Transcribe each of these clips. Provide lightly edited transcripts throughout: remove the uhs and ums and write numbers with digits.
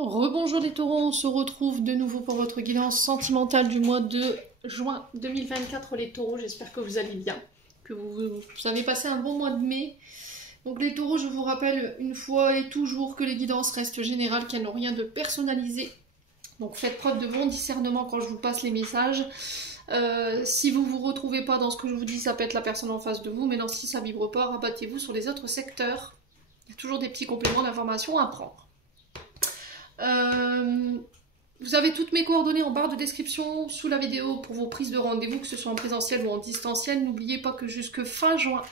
Rebonjour les taureaux, on se retrouve de nouveau pour votre guidance sentimentale du mois de juin 2024 les taureaux. J'espère que vous allez bien, que vous avez passé un bon mois de mai. Donc les taureaux, je vous rappelle une fois et toujours que les guidances restent générales, qu'elles n'ont rien de personnalisé. Donc faites preuve de bon discernement quand je vous passe les messages. Si vous ne vous retrouvez pas dans ce que je vous dis, ça peut être la personne en face de vous, mais non, si ça vibre pas, rabattez-vous sur les autres secteurs. Il y a toujours des petits compléments d'information à prendre. Vous avez toutes mes coordonnées en barre de description sous la vidéo pour vos prises de rendez-vous, que ce soit en présentiel ou en distanciel. N'oubliez pas que jusque fin juin,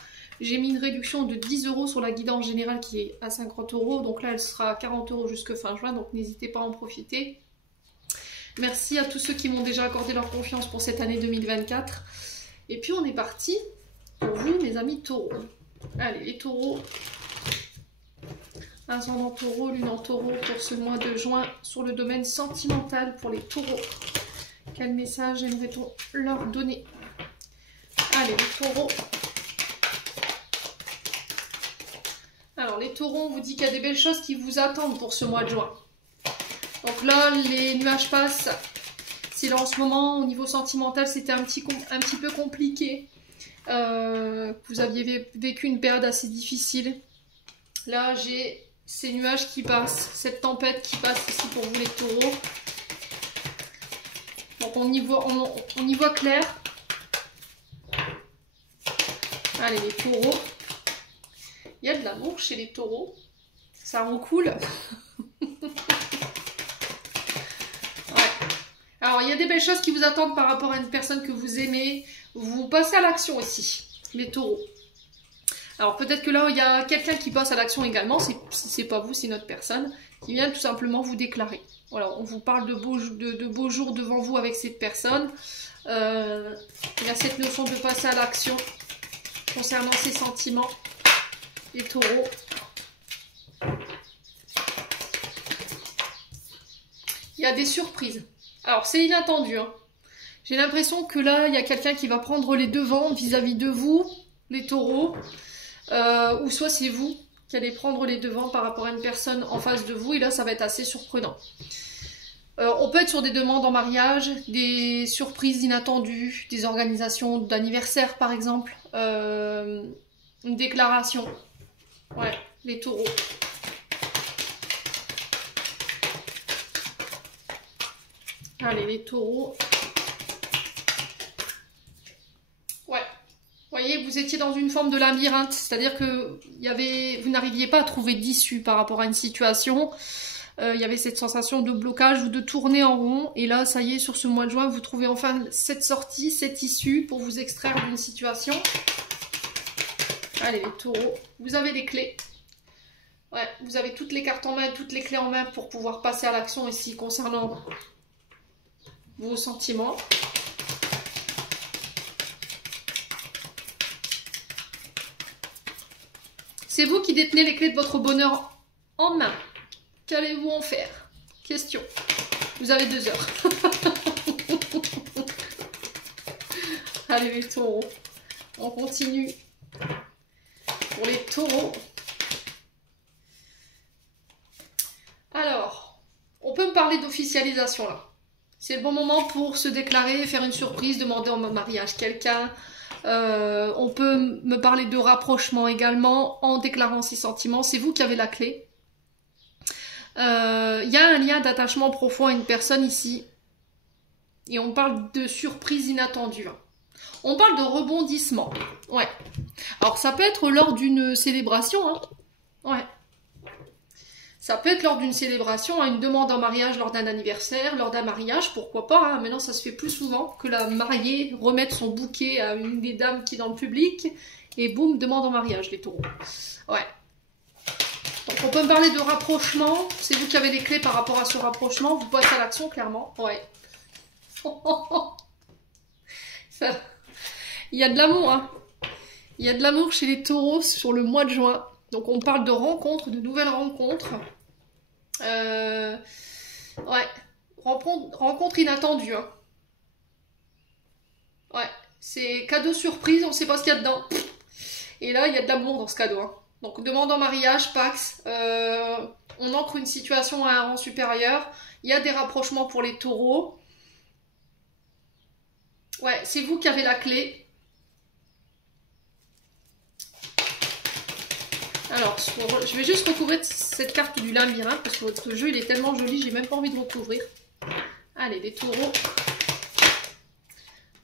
j'ai mis une réduction de 10 € sur la guidance générale qui est à 50 €. Donc là, elle sera à 40 € jusque fin juin, donc n'hésitez pas à en profiter. Merci à tous ceux qui m'ont déjà accordé leur confiance pour cette année 2024. Et puis on est parti pour vous, mes amis taureaux. Allez, les taureaux. Ascendant taureau, lune en taureau pour ce mois de juin sur le domaine sentimental pour les taureaux. Quel message aimerait-on leur donner? Allez, les taureaux. Alors, les taureaux, on vous dit qu'il y a des belles choses qui vous attendent pour ce mois de juin. Donc là, les nuages passent. C'est là en ce moment, au niveau sentimental, c'était un petit peu compliqué. Vous aviez vécu une période assez difficile. Là, j'ai ces nuages qui passent, cette tempête qui passe ici pour vous les taureaux. Donc on y voit clair. Allez les taureaux. Il y a de l'amour chez les taureaux. Ça rend cool. Ouais. Alors il y a des belles choses qui vous attendent par rapport à une personne que vous aimez. Vous passez à l'action aussi, les taureaux. Alors peut-être que là, il y a quelqu'un qui passe à l'action également, si c'est pas vous, c'est notre personne, qui vient tout simplement vous déclarer. Voilà, on vous parle de beaux jours devant vous avec cette personne. Il y a cette notion de passer à l'action concernant ses sentiments, les taureaux. Il y a des surprises. Alors c'est inattendu, hein. J'ai l'impression que là, il y a quelqu'un qui va prendre les devants vis-à-vis de vous, les taureaux. Ou soit c'est vous qui allez prendre les devants par rapport à une personne en face de vous, et là ça va être assez surprenant. On peut être sur des demandes en mariage, des surprises inattendues, des organisations d'anniversaire par exemple, une déclaration. Ouais, les taureaux. Allez, les taureaux. Ouais. Vous voyez, vous étiez dans une forme de labyrinthe, c'est-à-dire que vous n'arriviez pas à trouver d'issue par rapport à une situation. Il y avait cette sensation de blocage ou de tourner en rond. Et là, ça y est, sur ce mois de juin, vous trouvez enfin cette sortie, cette issue pour vous extraire d'une situation. Allez, les taureaux, vous avez les clés. Ouais, vous avez toutes les cartes en main, toutes les clés en main pour pouvoir passer à l'action ici concernant vos sentiments. C'est vous qui détenez les clés de votre bonheur en main. Qu'allez-vous en faire? Question. Vous avez 2 heures. Allez les taureaux. On continue. Pour les taureaux. Alors, on peut me parler d'officialisation là. C'est le bon moment pour se déclarer, faire une surprise, demander en mariage quelqu'un. On peut me parler de rapprochement également en déclarant ses sentiments. C'est vous qui avez la clé. Il y a un lien d'attachement profond à une personne ici. Et on parle de surprise inattendue. On parle de rebondissement. Ouais. Alors ça peut être lors d'une célébration. Hein. Ouais. Ça peut être lors d'une célébration, une demande en mariage lors d'un anniversaire, lors d'un mariage, pourquoi pas. Hein. Maintenant, ça se fait plus souvent que la mariée remette son bouquet à une des dames qui est dans le public et boum, demande en mariage, les taureaux. Ouais. Donc, on peut me parler de rapprochement. C'est vous qui avez les clés par rapport à ce rapprochement. Vous passez à l'action, clairement. Ouais. Ça... Il y a de l'amour, hein. Il y a de l'amour chez les taureaux sur le mois de juin. Donc, on parle de rencontres, de nouvelles rencontres. Ouais, rencontre inattendue. Hein. Ouais, c'est cadeau surprise, on sait pas ce qu'il y a dedans. Et là, il y a de l'amour dans ce cadeau. Hein. Donc demande en mariage, Pax, on ancre une situation à un rang supérieur, il y a des rapprochements pour les taureaux. Ouais, c'est vous qui avez la clé. Alors, je vais juste recouvrir cette carte du labyrinthe parce que votre jeu il est tellement joli, j'ai même pas envie de recouvrir. Allez, les taureaux.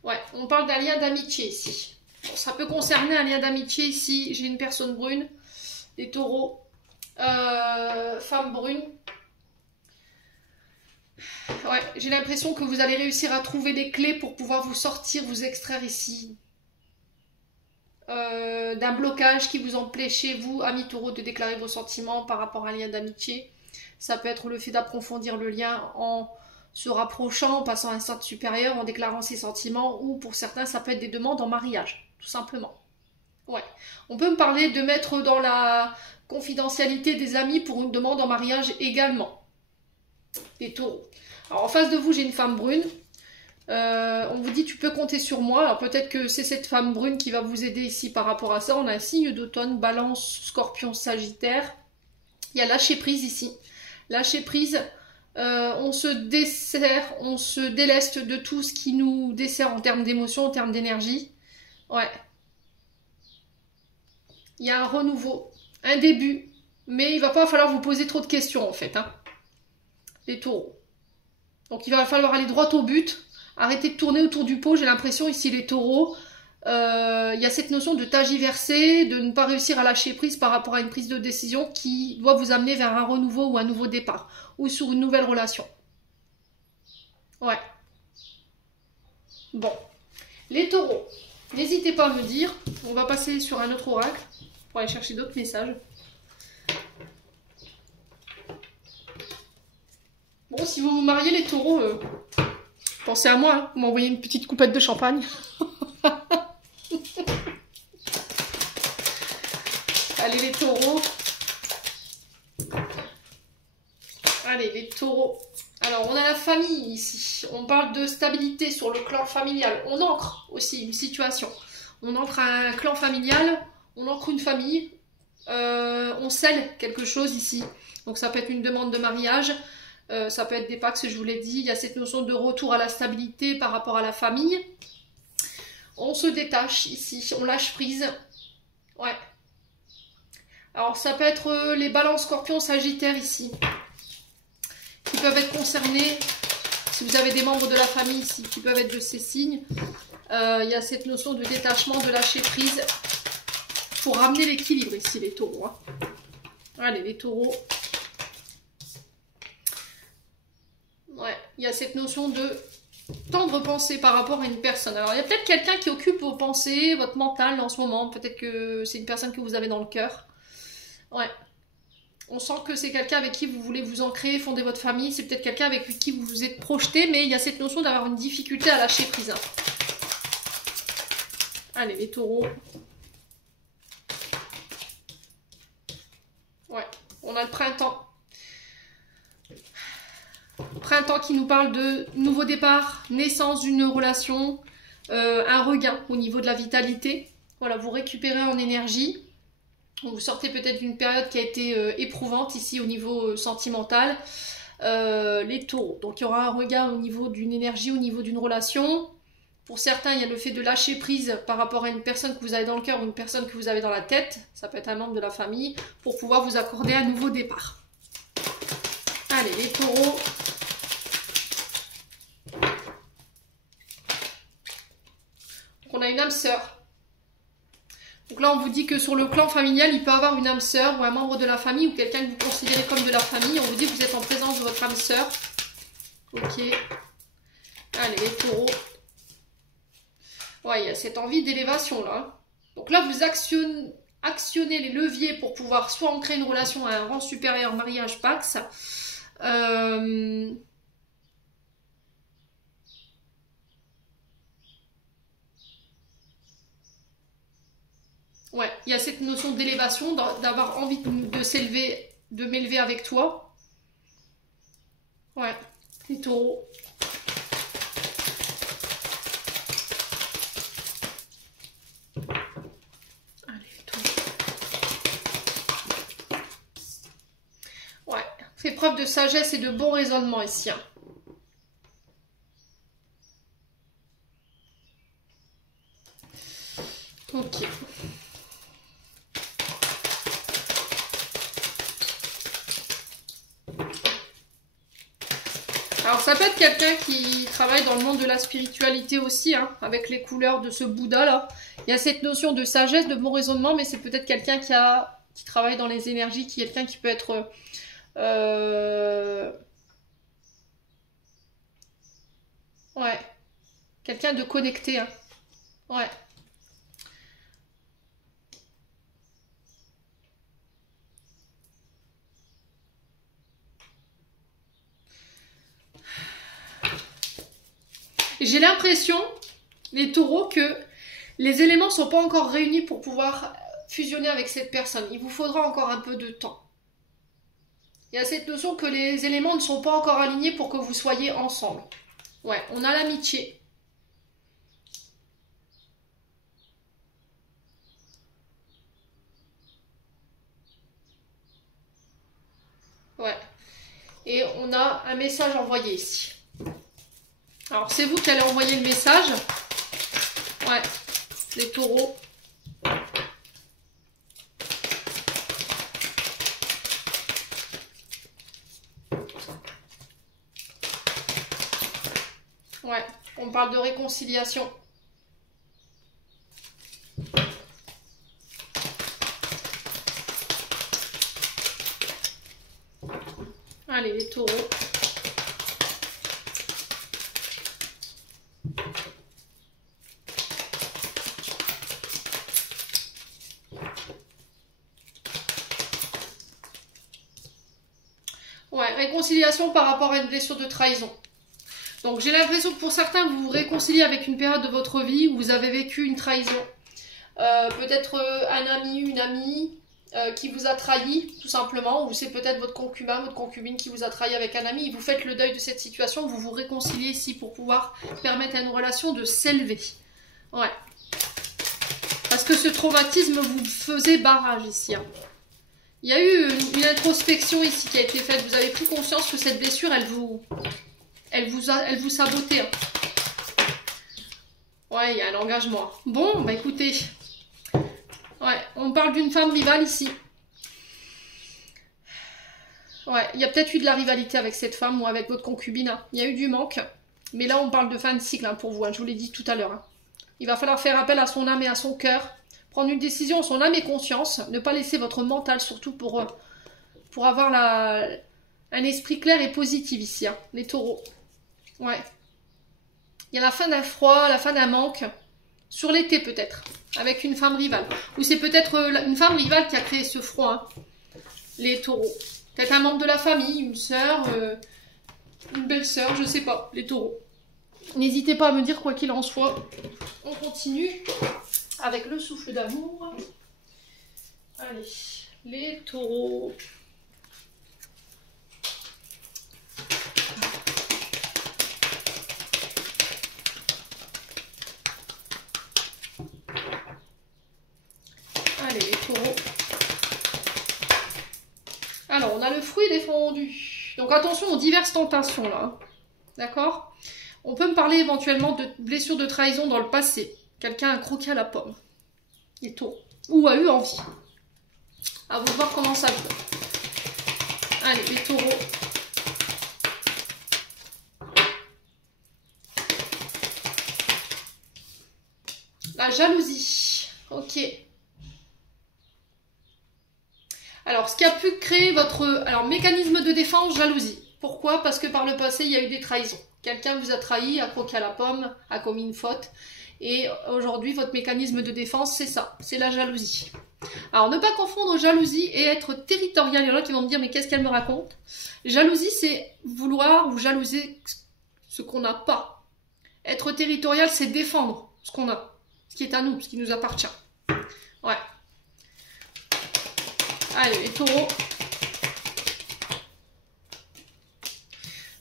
Ouais, on parle d'un lien d'amitié ici. Bon, ça peut concerner un lien d'amitié ici. J'ai une personne brune, les taureaux, femme brune. Ouais, j'ai l'impression que vous allez réussir à trouver des clés pour pouvoir vous sortir, vous extraire ici d'un blocage qui vous empêchait, vous, amis taureaux, de déclarer vos sentiments par rapport à un lien d'amitié. Ça peut être le fait d'approfondir le lien en se rapprochant, en passant à un stade supérieur, en déclarant ses sentiments, ou pour certains, ça peut être des demandes en mariage, tout simplement. Ouais. On peut me parler de mettre dans la confidentialité des amis pour une demande en mariage également. Les taureaux. Alors en face de vous, j'ai une femme brune. On vous dit tu peux compter sur moi. Alors peut-être que c'est cette femme brune qui va vous aider ici par rapport à ça. On a un signe d'automne, balance, scorpion, sagittaire. Il y a lâcher prise ici. Lâcher prise, on se dessert, on se déleste de tout ce qui nous dessert en termes d'émotion, en termes d'énergie. Ouais. Il y a un renouveau, un début. Mais il va pas falloir vous poser trop de questions en fait. Hein. Les taureaux. Donc il va falloir aller droit au but. Arrêtez de tourner autour du pot, j'ai l'impression ici les taureaux, il y a cette notion de tergiverser, de ne pas réussir à lâcher prise par rapport à une prise de décision qui doit vous amener vers un renouveau ou un nouveau départ, ou sur une nouvelle relation. Ouais. Bon. Les taureaux, n'hésitez pas à me dire, on va passer sur un autre oracle, pour aller chercher d'autres messages. Bon, si vous vous mariez les taureaux... pensez à moi, hein, vous m'envoyez une petite coupette de champagne. Allez les taureaux. Allez les taureaux. Alors on a la famille ici. On parle de stabilité sur le clan familial. On ancre aussi une situation. On ancre un clan familial. On ancre une famille. On scelle quelque chose ici. Donc ça peut être une demande de mariage. Ça peut être des pactes, je vous l'ai dit. Il y a cette notion de retour à la stabilité par rapport à la famille. On se détache ici, on lâche prise. Ouais. Alors ça peut être les balances, scorpions, sagittaires ici. Qui peuvent être concernés, si vous avez des membres de la famille ici, qui peuvent être de ces signes. Il y a cette notion de détachement, de lâcher prise. Pour ramener l'équilibre ici, les taureaux. Hein. Allez, les taureaux. Ouais, il y a cette notion de tendre pensée par rapport à une personne. Alors, il y a peut-être quelqu'un qui occupe vos pensées, votre mental en ce moment. Peut-être que c'est une personne que vous avez dans le cœur. Ouais. On sent que c'est quelqu'un avec qui vous voulez vous ancrer, fonder votre famille. C'est peut-être quelqu'un avec qui vous vous êtes projeté, mais il y a cette notion d'avoir une difficulté à lâcher prise. Allez, les taureaux. Ouais, on a le printemps. Printemps qui nous parle de nouveau départ, naissance d'une relation, un regain au niveau de la vitalité. Voilà, vous récupérez en énergie. Vous sortez peut-être d'une période qui a été éprouvante ici au niveau sentimental. Les taureaux. Donc il y aura un regain au niveau d'une énergie, au niveau d'une relation. Pour certains, il y a le fait de lâcher prise par rapport à une personne que vous avez dans le cœur ou une personne que vous avez dans la tête. Ça peut être un membre de la famille pour pouvoir vous accorder un nouveau départ. Allez, les taureaux. On a une âme sœur. Donc là, on vous dit que sur le clan familial, il peut avoir une âme sœur ou un membre de la famille ou quelqu'un que vous considérez comme de la famille. On vous dit que vous êtes en présence de votre âme sœur. Ok. Allez, les taureaux. Ouais, il y a cette envie d'élévation là. Donc là, vous actionnez les leviers pour pouvoir soit ancrer une relation à un rang supérieur, mariage, pax. Ouais, il y a cette notion d'élévation, d'avoir envie de s'élever, de m'élever avec toi. Ouais, les taureaux. Allez, les taureaux. Fait preuve de sagesse et de bon raisonnement ici. Hein. Ok. Alors ça peut être quelqu'un qui travaille dans le monde de la spiritualité aussi, hein, avec les couleurs de ce Bouddha là. Il y a cette notion de sagesse, de bon raisonnement, mais c'est peut-être quelqu'un qui travaille dans les énergies, quelqu'un qui peut être... Ouais. Quelqu'un de connecté. Hein. Ouais. J'ai l'impression, les taureaux, que les éléments ne sont pas encore réunis pour pouvoir fusionner avec cette personne. Il vous faudra encore un peu de temps. Il y a cette notion que les éléments ne sont pas encore alignés pour que vous soyez ensemble. Ouais, on a l'amitié. Ouais. Et on a un message envoyé ici. Alors, c'est vous qui allez envoyer le message. Ouais, les taureaux. Ouais, on parle de réconciliation. Allez, les taureaux. Ouais, réconciliation par rapport à une blessure de trahison. Donc j'ai l'impression que pour certains, vous vous réconciliez avec une période de votre vie où vous avez vécu une trahison. Peut-être un ami, une amie qui vous a trahi, tout simplement. Ou c'est peut-être votre concubin, votre concubine qui vous a trahi avec un ami. Et vous faites le deuil de cette situation, vous vous réconciliez ici pour pouvoir permettre à une relation de s'élever. Ouais. Parce que ce traumatisme vous faisait barrage ici. Hein. Il y a eu une introspection ici qui a été faite. Vous avez pris conscience que cette blessure, elle vous sabotait. Hein. Ouais, il y a un engagement. Bon, bah écoutez. Ouais, on parle d'une femme rivale ici. Ouais, il y a peut-être eu de la rivalité avec cette femme ou avec votre concubine. Hein. Il y a eu du manque. Mais là, on parle de fin de cycle hein, pour vous. Hein. Je vous l'ai dit tout à l'heure. Hein. Il va falloir faire appel à son âme et à son cœur. Prendre une décision en son âme et conscience. Ne pas laisser votre mental, surtout pour avoir un esprit clair et positif ici. Hein, les taureaux. Ouais. Il y a la fin d'un froid, la fin d'un manque. Sur l'été peut-être. Avec une femme rivale. Ou c'est peut-être une femme rivale qui a créé ce froid. Hein, les taureaux. Peut-être un membre de la famille, une sœur, une belle-sœur, je sais pas. Les taureaux. N'hésitez pas à me dire quoi qu'il en soit. On continue avec le souffle d'amour. Allez, les taureaux. Allez, les taureaux. Alors, on a le fruit défendu. Donc, attention aux diverses tentations, là. D'accord ? On peut me parler éventuellement de blessures de trahison dans le passé. Quelqu'un a croqué à la pomme. Les taureaux. Ou a eu envie. À vous de voir comment ça va. Allez, les taureaux. La jalousie. Ok. Alors, ce qui a pu créer votre mécanisme de défense, jalousie. Pourquoi? Parce que par le passé, il y a eu des trahisons. Quelqu'un vous a trahi, a croqué à la pomme, a commis une faute. Et aujourd'hui, votre mécanisme de défense, c'est ça. C'est la jalousie. Alors, ne pas confondre jalousie et être territorial. Il y en a qui vont me dire, mais qu'est-ce qu'elle me raconte? Jalousie, c'est vouloir ou jalouser ce qu'on n'a pas. Être territorial, c'est défendre ce qu'on a. Ce qui est à nous, ce qui nous appartient. Ouais. Allez, les taureaux.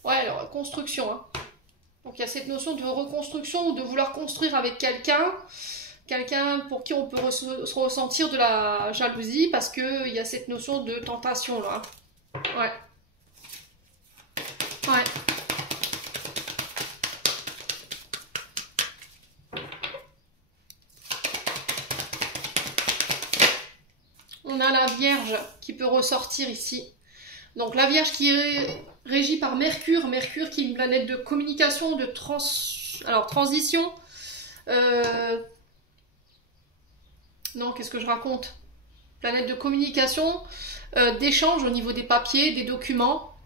Ouais, alors, construction. Hein. Donc, il y a cette notion de reconstruction ou de vouloir construire avec quelqu'un. Quelqu'un pour qui on peut ressentir de la jalousie parce qu'il y a cette notion de tentation, là. Ouais. Vierge qui peut ressortir ici. Donc la Vierge qui est régie par Mercure, Mercure qui est une planète de communication, de transition. Non, qu'est-ce que je raconte? Planète de communication, d'échange au niveau des papiers, des documents.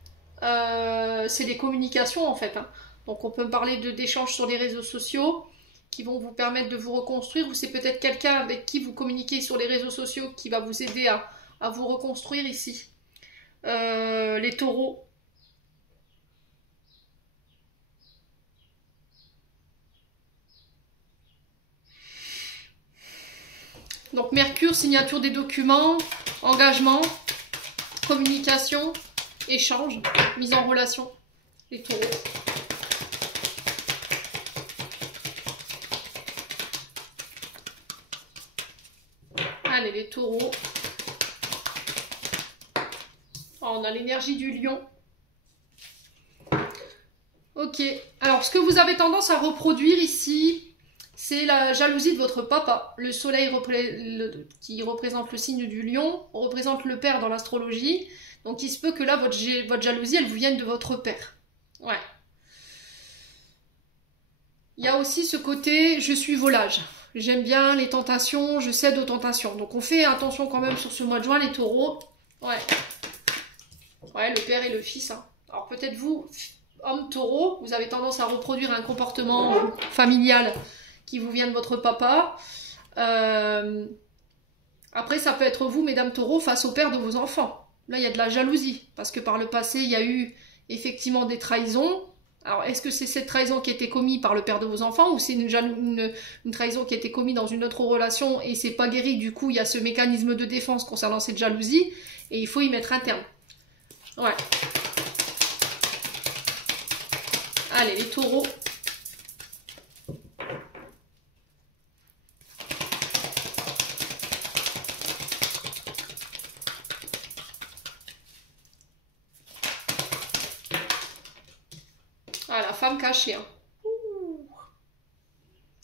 C'est des communications en fait. Hein. Donc on peut parler d'échanges sur les réseaux sociaux qui vont vous permettre de vous reconstruire, ou c'est peut-être quelqu'un avec qui vous communiquez sur les réseaux sociaux qui va vous aider à vous reconstruire ici. Les taureaux. Donc Mercure, signature des documents, engagement, communication, échange, mise en relation. Les taureaux. Allez, les taureaux. On a l'énergie du lion. Ok. Alors, ce que vous avez tendance à reproduire ici, c'est la jalousie de votre papa. Le soleil qui représente le signe du lion, représente le père dans l'astrologie. Donc, il se peut que là, votre jalousie, elle vous vienne de votre père. Ouais. Il y a aussi ce côté, je suis volage. J'aime bien les tentations, je cède aux tentations. Donc, on fait attention quand même sur ce mois de juin, les taureaux. Ouais. Ouais, le père et le fils. Hein. Alors, peut-être vous, homme taureau, vous avez tendance à reproduire un comportement familial qui vous vient de votre papa. Après, ça peut être vous, mesdames taureaux, face au père de vos enfants. Là, il y a de la jalousie, parce que par le passé, il y a eu effectivement des trahisons. Alors, est-ce que c'est cette trahison qui a été commise par le père de vos enfants, ou c'est une trahison qui a été commise dans une autre relation et c'est pas guéri, du coup, il y a ce mécanisme de défense concernant cette jalousie, et il faut y mettre un terme. Ouais. Allez, les taureaux. Ah, la femme cachée. Hein.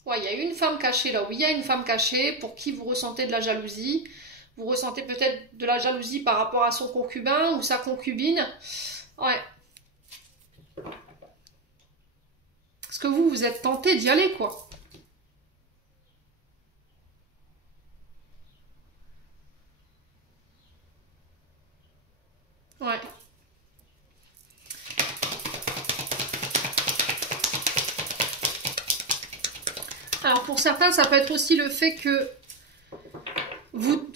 Ouais, il y a une femme cachée là. Oui, il y a une femme cachée pour qui vous ressentez de la jalousie. Vous ressentez peut-être de la jalousie par rapport à son concubin ou sa concubine. Ouais. Parce que vous êtes tenté d'y aller, quoi. Ouais. Alors pour certains, ça peut être aussi le fait que vous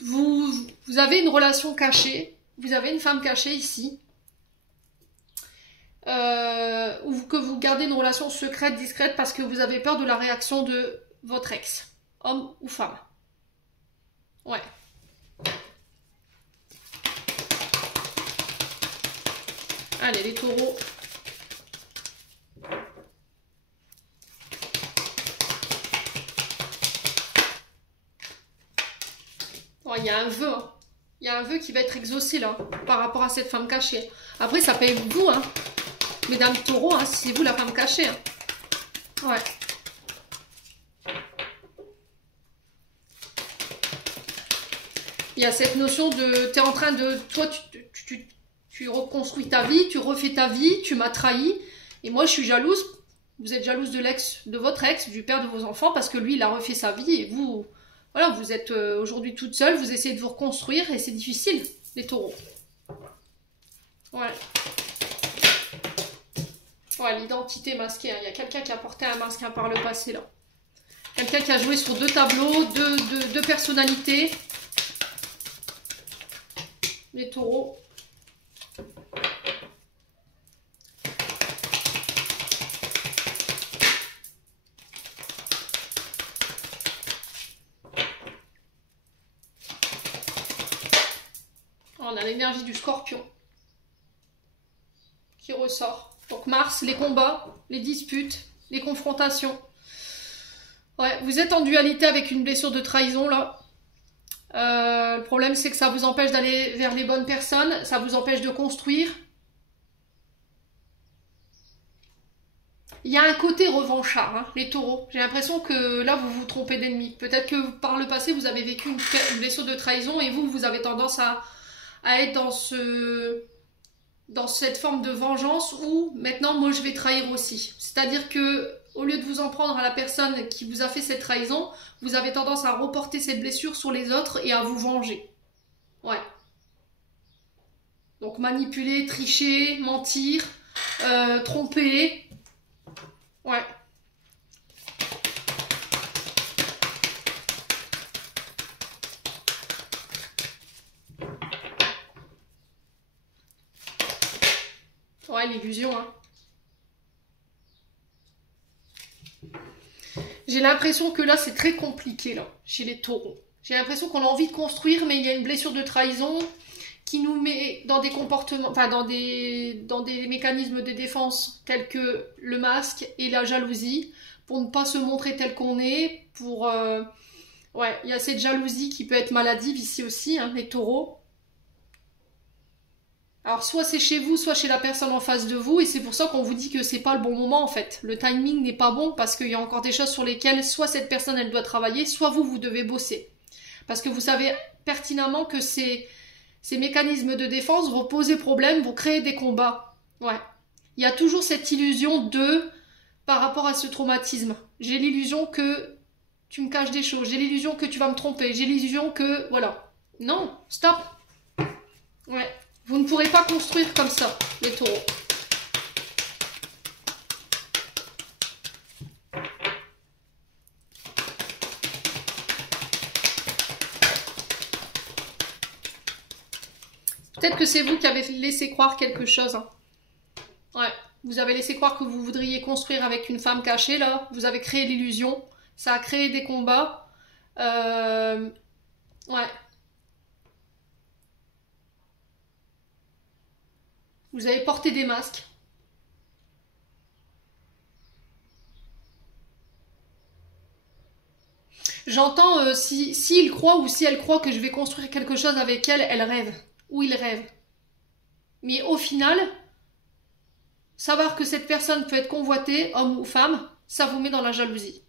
avez une relation cachée, vous avez une femme cachée ici, ou que vous gardez une relation secrète, discrète, parce que vous avez peur de la réaction de votre ex, homme ou femme. Ouais. Allez, les taureaux. Il y a un vœu, hein. Il y a un vœu qui va être exaucé là, par rapport à cette femme cachée. Après, ça peut être vous, hein, mesdames taureaux, hein, si c'est vous la femme cachée. Hein. Ouais. Il y a cette notion de, tu es en train de, toi, tu reconstruis ta vie, tu refais ta vie, tu m'as trahi, et moi je suis jalouse. Vous êtes jalouse de l'ex, de votre ex, du père de vos enfants, parce que lui, il a refait sa vie, et vous... Voilà, vous êtes aujourd'hui toute seule, vous essayez de vous reconstruire et c'est difficile, les taureaux. Ouais. Ouais, l'identité masquée. Hein. Il y a quelqu'un qui a porté un masque hein, par le passé, là. Quelqu'un qui a joué sur deux tableaux, deux personnalités. Les taureaux. On a l'énergie du scorpion qui ressort. Donc Mars, les combats, les disputes, les confrontations. Ouais, vous êtes en dualité avec une blessure de trahison là. Le problème c'est que ça vous empêche d'aller vers les bonnes personnes, ça vous empêche de construire. Il y a un côté revanchard, hein, les taureaux. J'ai l'impression que là vous vous trompez d'ennemi. Peut-être que par le passé vous avez vécu une blessure de trahison et vous avez tendance à être dans cette forme de vengeance où maintenant moi je vais trahir aussi. C'est-à-dire que au lieu de vous en prendre à la personne qui vous a fait cette trahison, vous avez tendance à reporter cette blessure sur les autres et à vous venger. Ouais. Donc manipuler, tricher, mentir, tromper. Ouais. Ouais, l'illusion, hein. J'ai l'impression que là, c'est très compliqué, là, chez les taureaux. J'ai l'impression qu'on a envie de construire, mais il y a une blessure de trahison qui nous met dans des comportements, enfin, dans des mécanismes de défense tels que le masque et la jalousie, pour ne pas se montrer tel qu'on est, ouais, il y a cette jalousie qui peut être maladive ici aussi, hein, les taureaux. Alors soit c'est chez vous, soit chez la personne en face de vous, et c'est pour ça qu'on vous dit que c'est pas le bon moment en fait. Le timing n'est pas bon parce qu'il y a encore des choses sur lesquelles soit cette personne elle doit travailler, soit vous devez bosser. Parce que vous savez pertinemment que ces mécanismes de défense vont poser problème, vont créer des combats. Ouais. Il y a toujours cette illusion par rapport à ce traumatisme. J'ai l'illusion que tu me caches des choses, j'ai l'illusion que tu vas me tromper, j'ai l'illusion que... Voilà. Non, stop. Ouais. Vous ne pourrez pas construire comme ça, les taureaux. Peut-être que c'est vous qui avez laissé croire quelque chose. Hein. Ouais, vous avez laissé croire que vous voudriez construire avec une femme cachée, là. Vous avez créé l'illusion. Ça a créé des combats. Ouais. Vous avez porté des masques. J'entends s'il croit ou si elle croit que je vais construire quelque chose avec elle, elle rêve. Ou il rêve. Mais au final, savoir que cette personne peut être convoitée, homme ou femme, ça vous met dans la jalousie.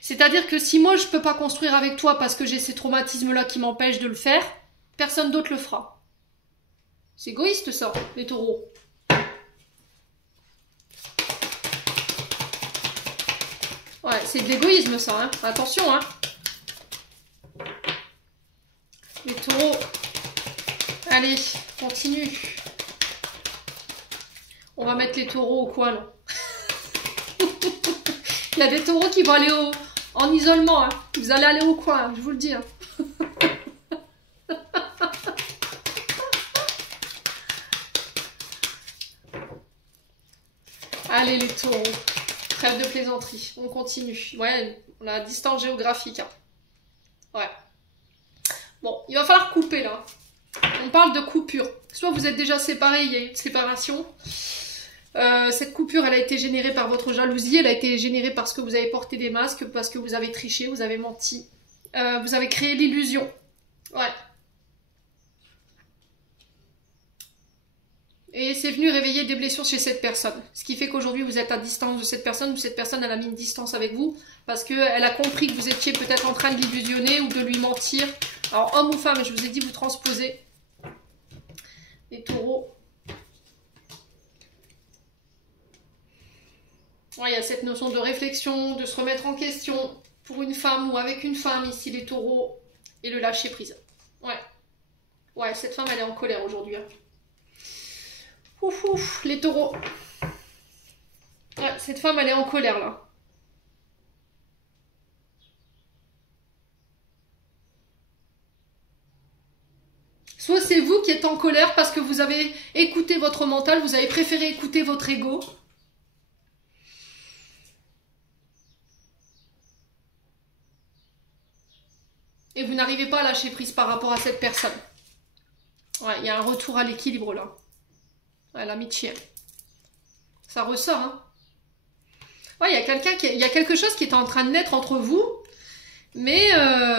C'est-à-dire que si moi je peux pas construire avec toi parce que j'ai ces traumatismes-là qui m'empêchent de le faire, personne d'autre le fera. C'est égoïste ça, les taureaux. Ouais, c'est de l'égoïsme ça, hein. Attention, hein. Les taureaux. Allez, continue. On va mettre les taureaux au coin, là. Il y a des taureaux qui vont aller en isolement, hein. Vous allez aller au coin, je vous le dis. Hein. Allez les taureaux. Trêve de plaisanterie. On continue. Ouais, on a distance géographique. Hein. Ouais. Bon, il va falloir couper là. On parle de coupure. Soit vous êtes déjà séparés, il y a une séparation. Cette coupure, elle a été générée par votre jalousie, elle a été générée parce que vous avez porté des masques, parce que vous avez triché, vous avez menti. Vous avez créé l'illusion. Ouais. Et c'est venu réveiller des blessures chez cette personne. Ce qui fait qu'aujourd'hui, vous êtes à distance de cette personne, ou cette personne, elle a mis une distance avec vous, parce qu'elle a compris que vous étiez peut-être en train de l'illusionner ou de lui mentir. Alors, homme ou femme, je vous ai dit, vous transposez. Les taureaux. Ouais, il y a cette notion de réflexion, de se remettre en question pour une femme ou avec une femme, ici les taureaux, et le lâcher prise. Ouais. Ouais, cette femme, elle est en colère aujourd'hui. Hein. Ouf, ouf, les taureaux. Ouais, cette femme, elle est en colère, là. Soit c'est vous qui êtes en colère parce que vous avez écouté votre mental, vous avez préféré écouter votre ego. Et vous n'arrivez pas à lâcher prise par rapport à cette personne. Ouais, il y a un retour à l'équilibre là. Ouais, l'amitié. Ça ressort, hein. Ouais, il y a quelque chose qui est en train de naître entre vous. Mais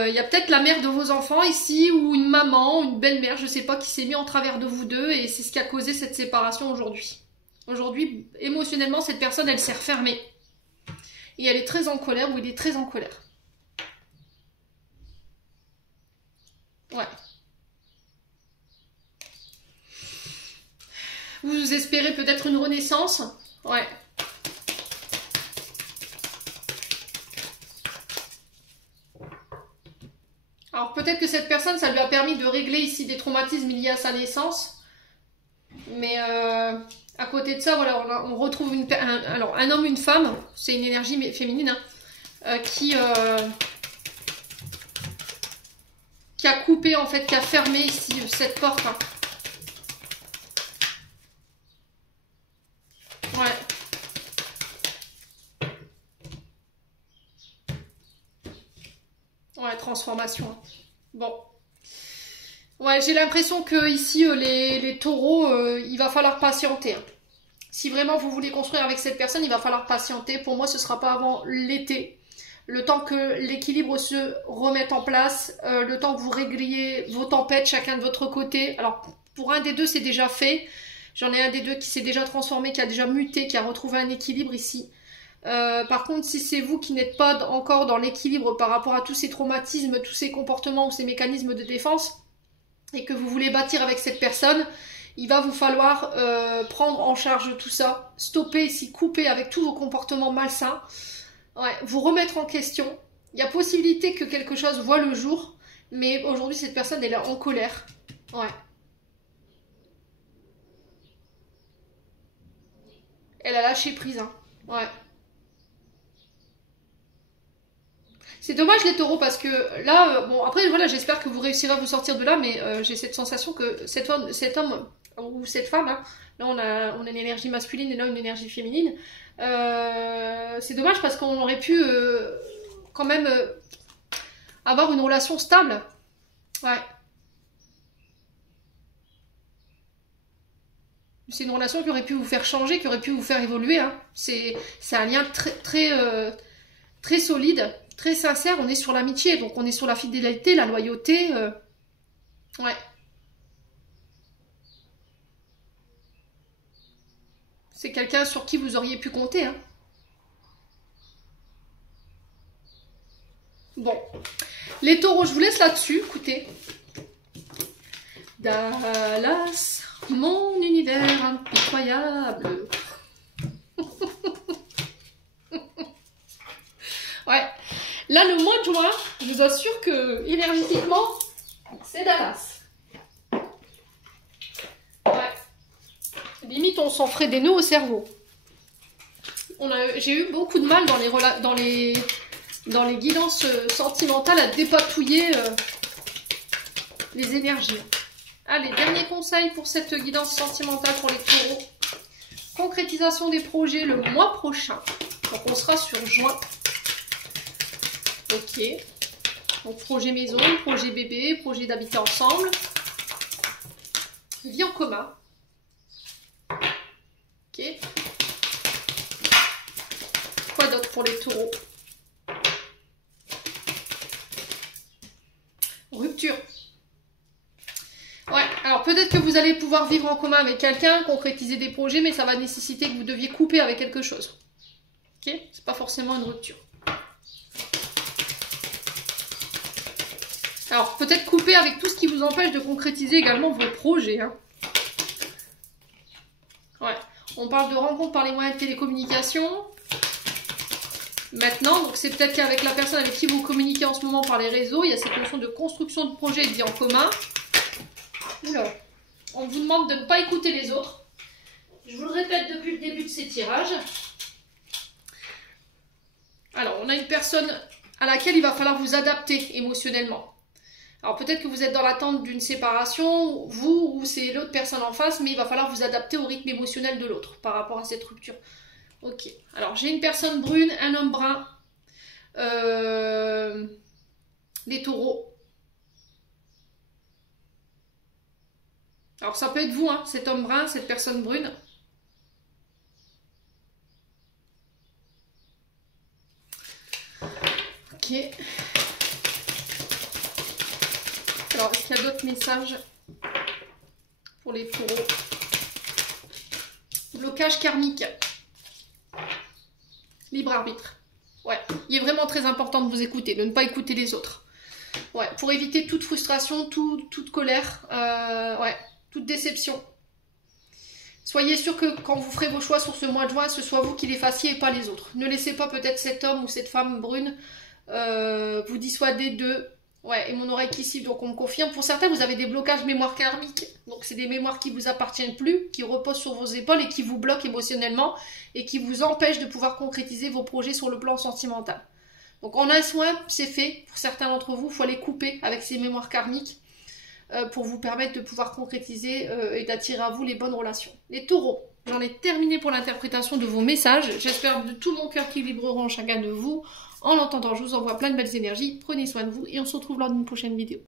il y a peut-être la mère de vos enfants ici, ou une maman, une belle-mère, je sais pas, qui s'est mis en travers de vous deux. Et c'est ce qui a causé cette séparation aujourd'hui. Aujourd'hui, émotionnellement, cette personne, elle s'est refermée. Et elle est très en colère ou il est très en colère. Ouais. Vous espérez peut-être une renaissance. Ouais. Alors peut-être que cette personne, ça lui a permis de régler ici des traumatismes liés à sa naissance. Mais à côté de ça, voilà, on retrouve alors, un homme, une femme, c'est une énergie féminine, hein, qui a coupé, en fait, qui a fermé ici cette porte. Hein. Ouais. Ouais, transformation. Bon. Ouais, j'ai l'impression que ici, les taureaux, il va falloir patienter. Hein. Si vraiment vous voulez construire avec cette personne, il va falloir patienter. Pour moi, ce ne sera pas avant l'été. Le temps que l'équilibre se remette en place, le temps que vous régliez vos tempêtes chacun de votre côté. Alors, pour un des deux, c'est déjà fait. J'en ai un des deux qui s'est déjà transformé, qui a déjà muté, qui a retrouvé un équilibre ici. Par contre, si c'est vous qui n'êtes pas encore dans l'équilibre par rapport à tous ces traumatismes, tous ces comportements ou ces mécanismes de défense, et que vous voulez bâtir avec cette personne, il va vous falloir prendre en charge tout ça, stopper ici, couper avec tous vos comportements malsains, ouais, vous remettre en question. Il y a possibilité que quelque chose voit le jour, mais aujourd'hui cette personne elle est en colère. Ouais. Elle a lâché prise, hein. Ouais. C'est dommage les taureaux parce que là, bon après voilà, j'espère que vous réussirez à vous sortir de là, mais j'ai cette sensation que cet homme ou cette femme, hein, là on a une énergie masculine et là une énergie féminine. C'est dommage parce qu'on aurait pu quand même avoir une relation stable. Ouais. C'est une relation qui aurait pu vous faire changer, qui aurait pu vous faire évoluer. Hein. C'est un lien très solide, très sincère. On est sur l'amitié, donc on est sur la fidélité, la loyauté. Ouais. C'est quelqu'un sur qui vous auriez pu compter. Hein. Bon. Les taureaux, je vous laisse là-dessus. Écoutez. Dallas, mon univers impitoyable. Ouais. Là, le mois de juin, je vous assure que énergétiquement, c'est Dallas. Ouais. Limite, on s'en ferait des nœuds au cerveau. J'ai eu beaucoup de mal dans les guidances sentimentales à dépatouiller les énergies. Allez, dernier conseil pour cette guidance sentimentale pour les taureaux. Concrétisation des projets le mois prochain. Donc on sera sur juin. Ok. Donc projet maison, projet bébé, projet d'habiter ensemble. Vie en commun. Ok. Quoi d'autre pour les taureaux? Rupture. Ouais, alors peut-être que vous allez pouvoir vivre en commun avec quelqu'un, concrétiser des projets, mais ça va nécessiter que vous deviez couper avec quelque chose. Ok? C'est pas forcément une rupture. Alors peut-être couper avec tout ce qui vous empêche de concrétiser également vos projets. Hein. Ouais, on parle de rencontres par les moyens de télécommunication. Maintenant, donc c'est peut-être qu'avec la personne avec qui vous communiquez en ce moment par les réseaux, il y a cette notion de construction de projet et de vie en commun. Oula. On vous demande de ne pas écouter les autres. Je vous le répète depuis le début de ces tirages. Alors, on a une personne à laquelle il va falloir vous adapter émotionnellement. Alors, peut-être que vous êtes dans l'attente d'une séparation, vous ou c'est l'autre personne en face, mais il va falloir vous adapter au rythme émotionnel de l'autre par rapport à cette rupture. Ok. Alors, j'ai une personne brune, un homme brun, des taureaux. Alors ça peut être vous, hein, cet homme brun, cette personne brune. Ok. Alors, est-ce qu'il y a d'autres messages pour les taureaux? blocage karmique. Libre arbitre. Ouais, il est vraiment très important de vous écouter, de ne pas écouter les autres. Ouais, pour éviter toute frustration, toute colère, ouais, toute déception. Soyez sûr que quand vous ferez vos choix sur ce mois de juin, ce soit vous qui les fassiez et pas les autres. Ne laissez pas peut-être cet homme ou cette femme brune vous dissuader de... Ouais, et mon oreille qui siffle, donc on me confirme. Pour certains, vous avez des blocages mémoire karmiques. Donc c'est des mémoires qui vous appartiennent plus, qui reposent sur vos épaules et qui vous bloquent émotionnellement et qui vous empêchent de pouvoir concrétiser vos projets sur le plan sentimental. Donc en un soin, c'est fait. Pour certains d'entre vous, il faut les couper avec ces mémoires karmiques pour vous permettre de pouvoir concrétiser et d'attirer à vous les bonnes relations. Les taureaux, j'en ai terminé pour l'interprétation de vos messages. J'espère de tout mon cœur qu'ils vibreront chacun de vous. En l'entendant, je vous envoie plein de belles énergies. Prenez soin de vous et on se retrouve lors d'une prochaine vidéo.